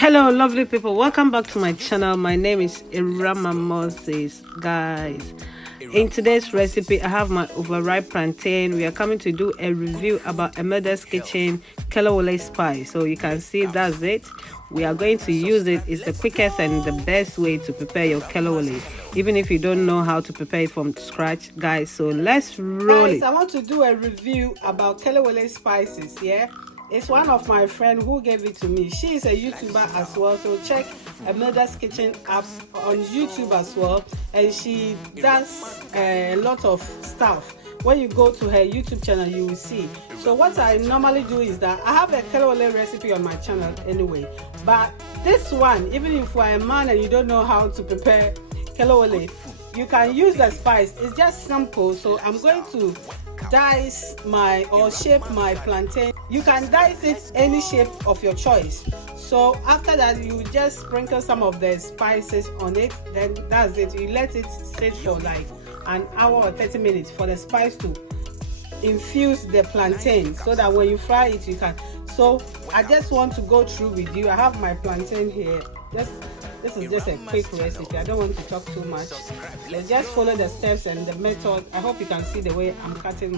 Hello lovely people, welcome back to my channel. My name is Imelda'S, guys. In today's recipe I have my overripe plantain. We are coming to do a review about Imelda'S kitchen Kelewele spice. So you can see that's it. We are going to use it. It's the quickest and the best way to prepare your Kelewele, even if you don't know how to prepare it from scratch, guys. So let's roll it. I want to do a review about Kelewele spices. It's one of my friends who gave it to me. She is a YouTuber as well, so check Imelda'S kitchen app on YouTube as well, and she does a lot of stuff. When you go to her YouTube channel, you will see. So what I normally do is that I have a Kelewele recipe on my channel anyway, but this one, even if you are a man and you don't know how to prepare Kelewele, you can use the spice. It's just simple. So I'm going to dice or shape my plantain. You can dice it any shape of your choice. So after that, you just sprinkle some of the spices on it, then that's it. You let it sit for like an hour or 30 minutes for the spice to infuse the plantain, so that when you fry it you can. So I just want to go through with you. I have my plantain here. This is just a quick recipe. I don't want to talk too much. Let's just follow the steps and the method. I hope you can see the way I'm cutting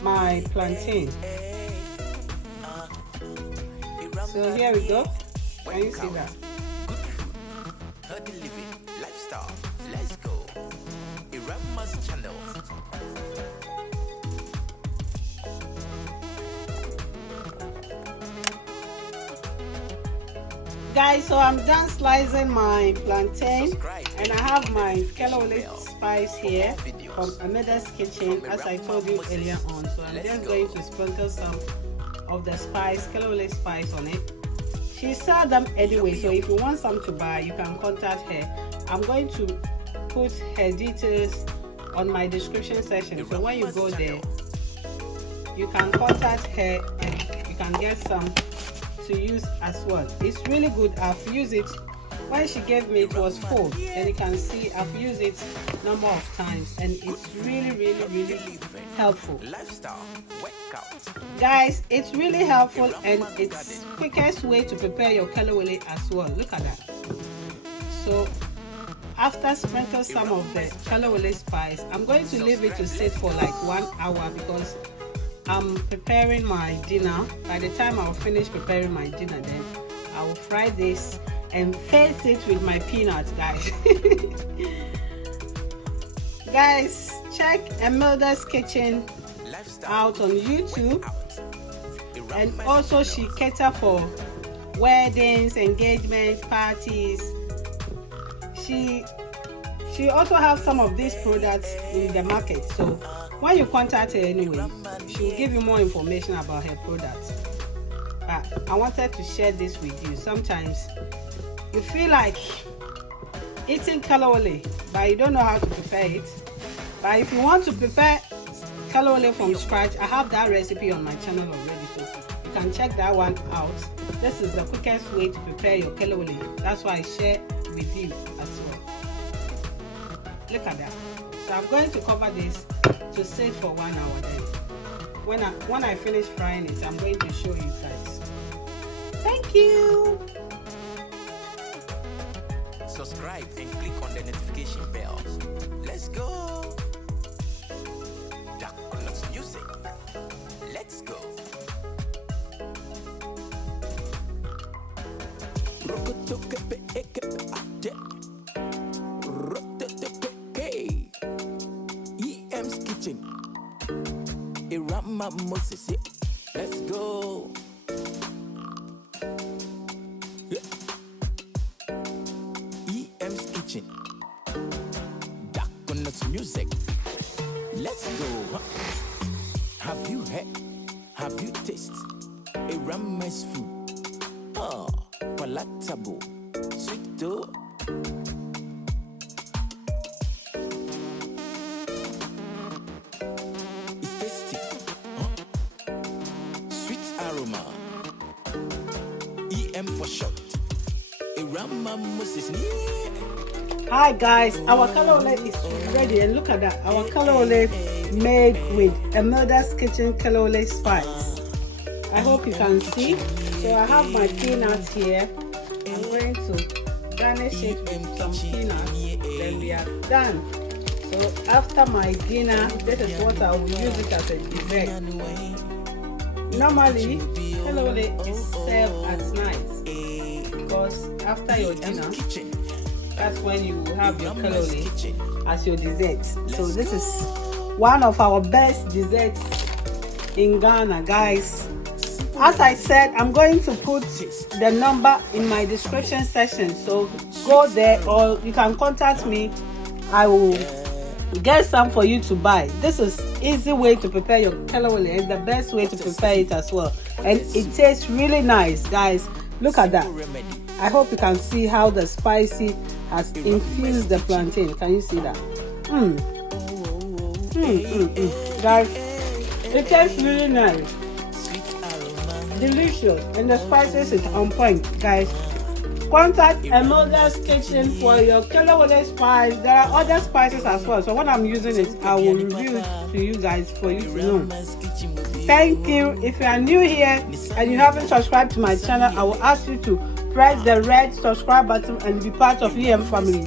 my plantain. So here we go. Can you see that? Lifestyle. Let's go. Imelda'S channel. Guys, so I'm done slicing my plantain, and I have my Kelewele spice here from Imelda'S kitchen, as I told you earlier on. So I'm just going to sprinkle some of the spice, Kelewele spice on it. She sells them anyway, so if you want some to buy, you can contact her. I'm going to put her details on my description section, so when you go there you can contact her and you can get some to use as well. It's really good. I've used it. When she gave me, it was full, and you can see I've used it a number of times, and it's really helpful. Guys, it's really helpful, and it's quickest way to prepare your Kelewele as well. Look at that. So after sprinkle some of the Kelewele spice, I'm going to leave it to sit for like 1 hour because I'm preparing my dinner. By the time I'll finish preparing my dinner, then I will fry this and face it with my peanuts, guys. Guys, check Imelda'S kitchen out on YouTube, and also she caters for weddings, engagements, parties. She also has some of these products in the market. So when you contact her anyway, she will give you more information about her products. But I wanted to share this with you. Sometimes you feel like eating Kelewele, but you don't know how to prepare it. But if you want to prepare Kelewele from scratch, I have that recipe on my channel already, so you can check that one out. This is the quickest way to prepare your Kelewele. That's why I share with you as well. Look at that. So I'm going to cover this to sit for 1 hour. Then when I finish frying it, I'm going to show you guys. Thank you. Subscribe and click on the notification bell. Let's go. Imelda'S music. Let's go. EM's kitchen. Imelda'S. Let's go. EM's kitchen. Imelda'S music. Let's go. Have you had? Have you tasted Imelda'S food? Oh, palatable, sweet though. It's tasty. Sweet aroma. EM for short. Imelda'S is near. Hi guys, our Kelewele is ready, and look at that. Our Kelewele made with Imelda'S kitchen Kelewele spice. I hope you can see. So I have my peanuts here. I'm going to garnish it with some peanuts. Then we are done. So after my dinner, this is what I will use it as a dessert. Normally, kelewele is served at night because after your dinner, that's when you have your kelewele as your dessert. So this is one of our best desserts in Ghana, guys. As I said, I'm going to put the number in my description section, so go there or you can contact me. I will get some for you to buy. This is easy way to prepare your kelewele and the best way to prepare it as well, and it tastes really nice, guys. Look at that. I hope you can see how the spicy has infused the plantain. Can you see that? Guys, it tastes really nice, delicious, and the spices is on point, guys. Contact Imelda'S kitchen for your kelewele spice. There are other spices as well, so when I'm using it, I will review it to you guys for you to know. Thank you. If you are new here and you haven't subscribed to my channel, I will ask you to press the red subscribe button and be part of EM family.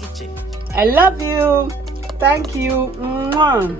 I love you. Thank you. Mwah.